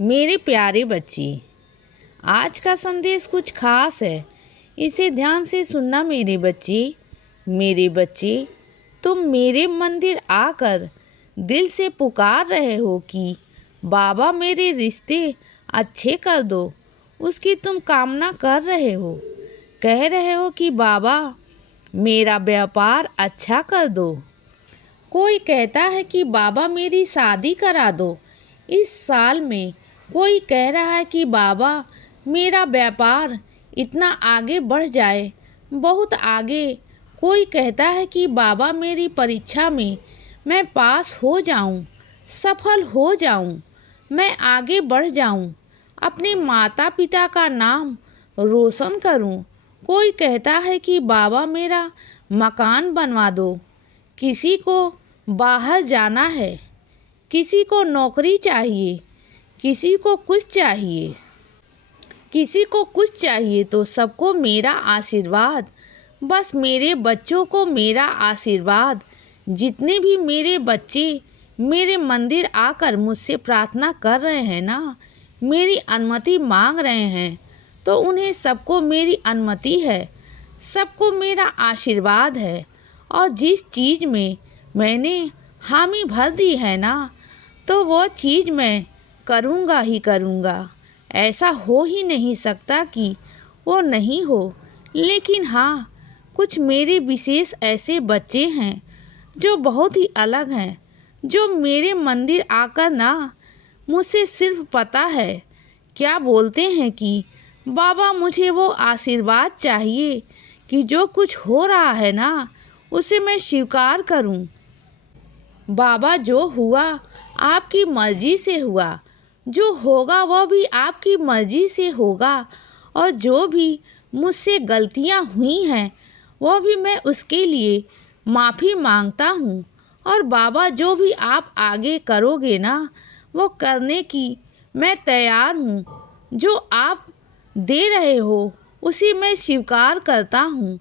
मेरे प्यारे बच्चे, आज का संदेश कुछ खास है। इसे ध्यान से सुनना मेरे बच्चे। मेरे बच्चे, तुम मेरे मंदिर आकर दिल से पुकार रहे हो कि बाबा मेरे रिश्ते अच्छे कर दो। उसकी तुम कामना कर रहे हो। कह रहे हो कि बाबा मेरा व्यापार अच्छा कर दो। कोई कहता है कि बाबा मेरी शादी करा दो इस साल में। कोई कह रहा है कि बाबा मेरा व्यापार इतना आगे बढ़ जाए, बहुत आगे। कोई कहता है कि बाबा मेरी परीक्षा में मैं पास हो जाऊं, सफल हो जाऊं, मैं आगे बढ़ जाऊं, अपने माता पिता का नाम रोशन करूं। कोई कहता है कि बाबा मेरा मकान बनवा दो। किसी को बाहर जाना है, किसी को नौकरी चाहिए, किसी को कुछ चाहिए, किसी को कुछ चाहिए तो सबको मेरा आशीर्वाद। बस मेरे बच्चों को मेरा आशीर्वाद। जितने भी मेरे बच्चे मेरे मंदिर आकर मुझसे प्रार्थना कर रहे हैं ना, मेरी अनुमति मांग रहे हैं, तो उन्हें सबको मेरी अनुमति है, सबको मेरा आशीर्वाद है। और जिस चीज़ में मैंने हामी भर दी है ना, तो वो चीज़ मैं करूँगा ही करूँगा। ऐसा हो ही नहीं सकता कि वो नहीं हो। लेकिन हाँ, कुछ मेरे विशेष ऐसे बच्चे हैं जो बहुत ही अलग हैं, जो मेरे मंदिर आकर ना मुझसे सिर्फ पता है क्या बोलते हैं कि बाबा मुझे वो आशीर्वाद चाहिए कि जो कुछ हो रहा है ना उसे मैं स्वीकार करूं। बाबा जो हुआ आपकी मर्जी से हुआ, जो होगा वह भी आपकी मर्जी से होगा। और जो भी मुझसे गलतियां हुई हैं वह भी मैं उसके लिए माफ़ी मांगता हूँ। और बाबा जो भी आप आगे करोगे ना वो करने की मैं तैयार हूँ। जो आप दे रहे हो उसी मैं स्वीकार करता हूँ।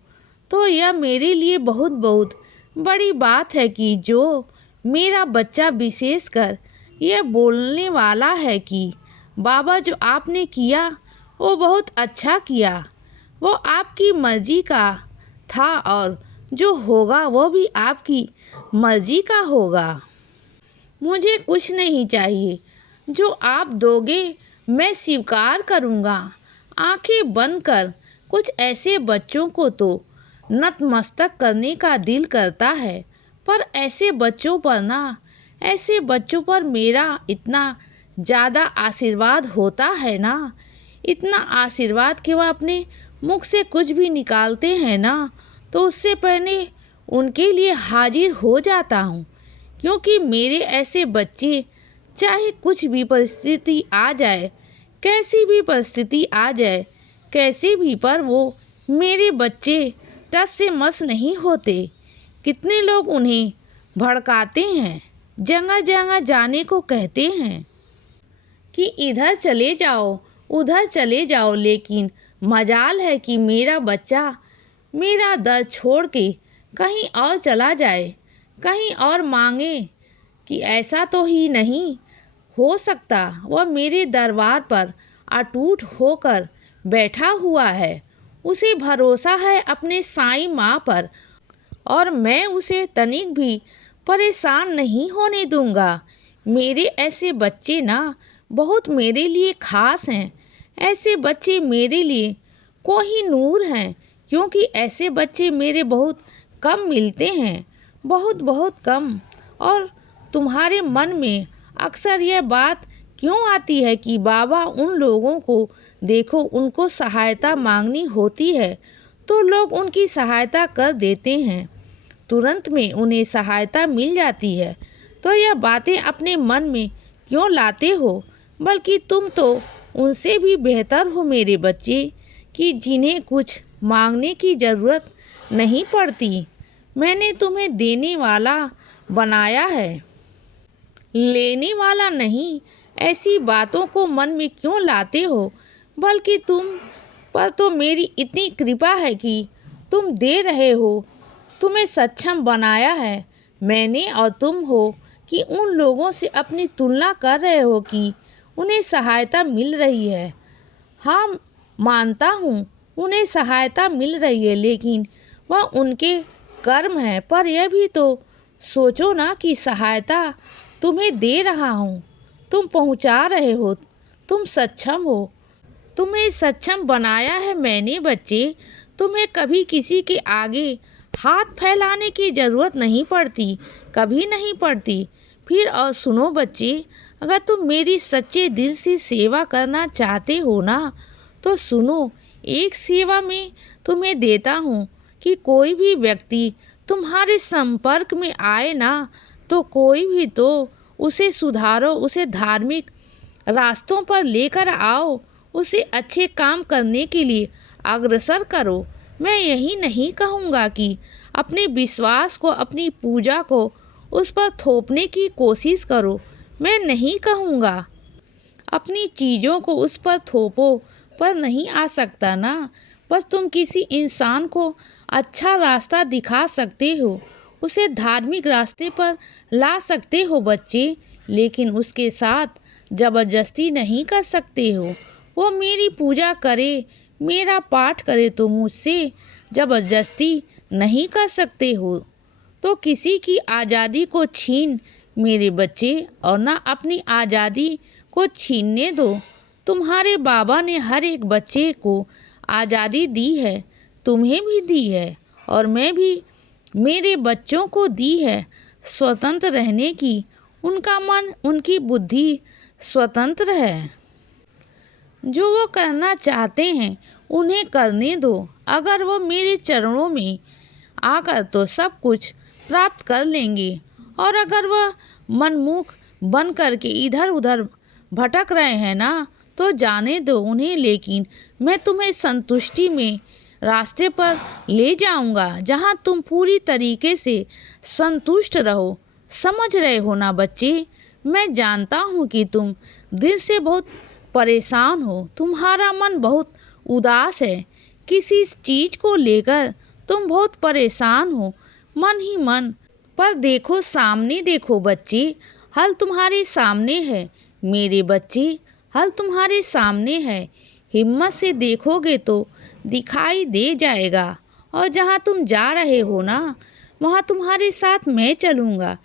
तो यह मेरे लिए बहुत बहुत बड़ी बात है कि जो मेरा बच्चा विशेषकर यह बोलने वाला है कि बाबा जो आपने किया वो बहुत अच्छा किया, वो आपकी मर्जी का था और जो होगा वो भी आपकी मर्जी का होगा। मुझे कुछ नहीं चाहिए, जो आप दोगे मैं स्वीकार करूँगा। आंखें बंद कर कुछ ऐसे बच्चों को तो नतमस्तक करने का दिल करता है, पर ऐसे बच्चों पर ना, ऐसे बच्चों पर मेरा इतना ज़्यादा आशीर्वाद होता है ना, इतना आशीर्वाद कि वह अपने मुख से कुछ भी निकालते हैं ना तो उससे पहले उनके लिए हाजिर हो जाता हूँ। क्योंकि मेरे ऐसे बच्चे चाहे कुछ भी परिस्थिति आ जाए, कैसी भी परिस्थिति आ जाए, कैसे भी, पर वो मेरे बच्चे टस से मस नहीं होते। कितने लोग उन्हें भड़काते हैं, जगह जगह जाने को कहते हैं कि इधर चले जाओ, उधर चले जाओ, लेकिन मजाल है कि मेरा बच्चा मेरा दर छोड़ के कहीं और चला जाए, कहीं और मांगे कि ऐसा तो ही नहीं हो सकता। वह मेरे दरबार पर अटूट होकर बैठा हुआ है, उसे भरोसा है अपने साईं माँ पर, और मैं उसे तनिक भी परेशान नहीं होने दूंगा। मेरे ऐसे बच्चे ना बहुत मेरे लिए खास हैं। ऐसे बच्चे मेरे लिए कोहिनूर हैं, क्योंकि ऐसे बच्चे मेरे बहुत कम मिलते हैं, बहुत बहुत कम। और तुम्हारे मन में अक्सर यह बात क्यों आती है कि बाबा उन लोगों को देखो, उनको सहायता मांगनी होती है तो लोग उनकी सहायता कर देते हैं, तुरंत में उन्हें सहायता मिल जाती है। तो यह बातें अपने मन में क्यों लाते हो? बल्कि तुम तो उनसे भी बेहतर हो मेरे बच्चे, कि जिन्हें कुछ मांगने की ज़रूरत नहीं पड़ती। मैंने तुम्हें देने वाला बनाया है, लेने वाला नहीं। ऐसी बातों को मन में क्यों लाते हो? बल्कि तुम पर तो मेरी इतनी कृपा है कि तुम दे रहे हो, तुम्हें सक्षम बनाया है मैंने। और तुम हो कि उन लोगों से अपनी तुलना कर रहे हो कि उन्हें सहायता मिल रही है। हाँ, मानता हूँ उन्हें सहायता मिल रही है, लेकिन वह उनके कर्म है। पर यह भी तो सोचो ना कि सहायता तुम्हें दे रहा हूँ, तुम पहुँचा रहे हो, तुम सक्षम हो, तुम्हें सक्षम बनाया है मैंने बच्चे। तुम्हें कभी किसी के आगे हाथ फैलाने की ज़रूरत नहीं पड़ती, कभी नहीं पड़ती। फिर और सुनो बच्चे, अगर तुम मेरी सच्चे दिल से सेवा करना चाहते हो ना, तो सुनो, एक सेवा में तुम्हें देता हूँ कि कोई भी व्यक्ति तुम्हारे संपर्क में आए ना, तो कोई भी तो उसे सुधारो, उसे धार्मिक रास्तों पर लेकर आओ, उसे अच्छे काम करने के लिए अग्रसर करो। मैं यही नहीं कहूँगा कि अपने विश्वास को, अपनी पूजा को उस पर थोपने की कोशिश करो। मैं नहीं कहूँगा अपनी चीज़ों को उस पर थोपो, पर नहीं आ सकता ना। बस तुम किसी इंसान को अच्छा रास्ता दिखा सकते हो, उसे धार्मिक रास्ते पर ला सकते हो बच्चे, लेकिन उसके साथ ज़बरदस्ती नहीं कर सकते हो। वो मेरी पूजा करे, मेरा पाठ करे, तो मुझसे ज़बरदस्ती नहीं कर सकते हो। तो किसी की आज़ादी को छीन मेरे बच्चे, और ना अपनी आज़ादी को छीनने दो। तुम्हारे बाबा ने हर एक बच्चे को आज़ादी दी है, तुम्हें भी दी है, और मैं भी मेरे बच्चों को दी है स्वतंत्र रहने की। उनका मन, उनकी बुद्धि स्वतंत्र है। जो वो करना चाहते हैं उन्हें करने दो। अगर वो मेरे चरणों में आकर तो सब कुछ प्राप्त कर लेंगे, और अगर वह मनमुख बन कर के इधर उधर भटक रहे हैं ना, तो जाने दो उन्हें। लेकिन मैं तुम्हें संतुष्टि में रास्ते पर ले जाऊंगा, जहां तुम पूरी तरीके से संतुष्ट रहो। समझ रहे हो ना बच्चे? मैं जानता हूँ कि तुम दिल से बहुत परेशान हो, तुम्हारा मन बहुत उदास है, किसी चीज़ को लेकर तुम बहुत परेशान हो, मन ही मन। पर देखो सामने, देखो बच्चे, हल तुम्हारे सामने है मेरे बच्चे, हल तुम्हारे सामने है। हिम्मत से देखोगे तो दिखाई दे जाएगा, और जहाँ तुम जा रहे हो ना, वहाँ तुम्हारे साथ मैं चलूँगा।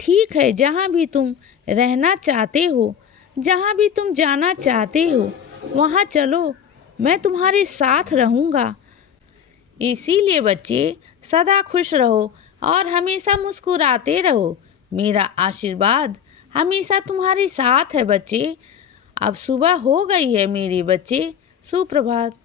ठीक है, जहाँ भी तुम रहना चाहते हो, जहाँ भी तुम जाना चाहते हो, वहाँ चलो, मैं तुम्हारे साथ रहूँगा। इसीलिए बच्चे, सदा खुश रहो और हमेशा मुस्कुराते रहो। मेरा आशीर्वाद हमेशा तुम्हारे साथ है बच्चे। अब सुबह हो गई है मेरे बच्चे, सुप्रभात।